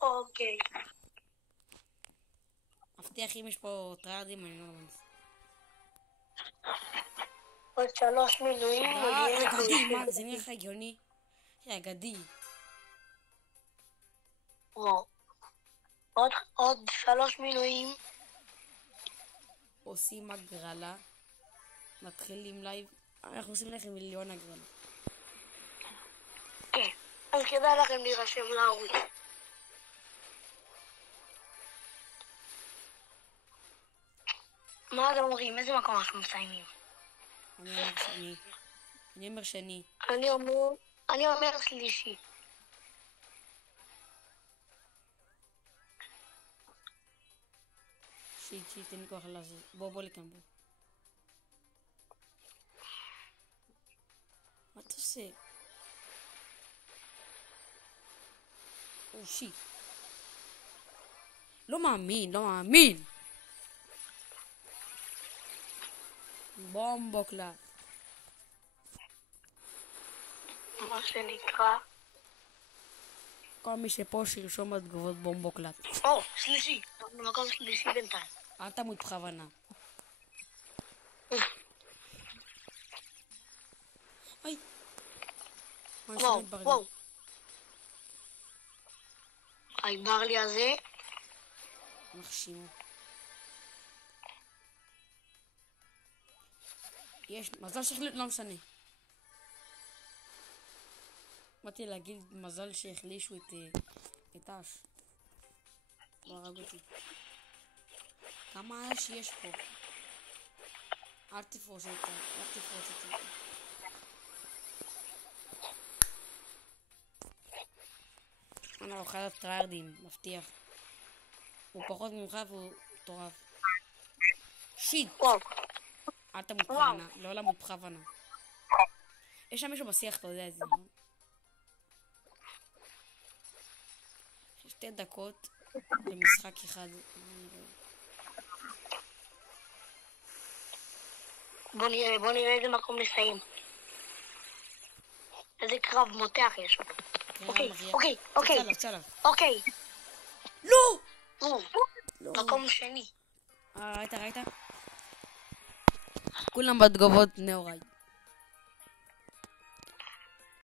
אוקיי. מבטיח אם יש פה טריירדים אני לא מנסה. עוד 3 מילואים. אגדי, מה? זה נראה לך הגיוני? אגדי. עוד 3 מילואים. עושים הגרלה. מתחילים לייב. אנחנו עושים לכם 1,000,000 הגרלה. כן. אז כדאי לכם להירשם לערוץ. מה אתם אומרים? איזה מקום אנחנו מסיימים? אני אומר שני. אני אומר שלישי. תן לי כוח לעזור. בוא לכאן בוא. מה אתה עושה? שיט. לא מאמין. בומבוקלט. מה שנקרא. כל מי שפה שירשום בתגובות בומבוקלט. שלישי. במקום שלישי בינתיים. אל תמות בכוונה. היי. וואו. ברלי הזה. מחשימו. יש מזל שהחליט, לא משנה. באתי להגיד מזל שהחלישו את אש. לא הרג אותי. כמה אש יש פה? אל תפרוץ אותי. אני אוכל הטריירדים, מבטיח. הוא פחות ממך והוא מטורף. שיט! אל תמות בכוונה, לא למות בכוונה. יש שם מישהו בשיח, אתה יודע את זה, לא? 2 דקות למשחק אחד. בוא נראה איזה מקום נסיים. איזה קרב מותח יש. אוקיי. לא! מקום שני. ראית? כולם בתגובות נאורייט.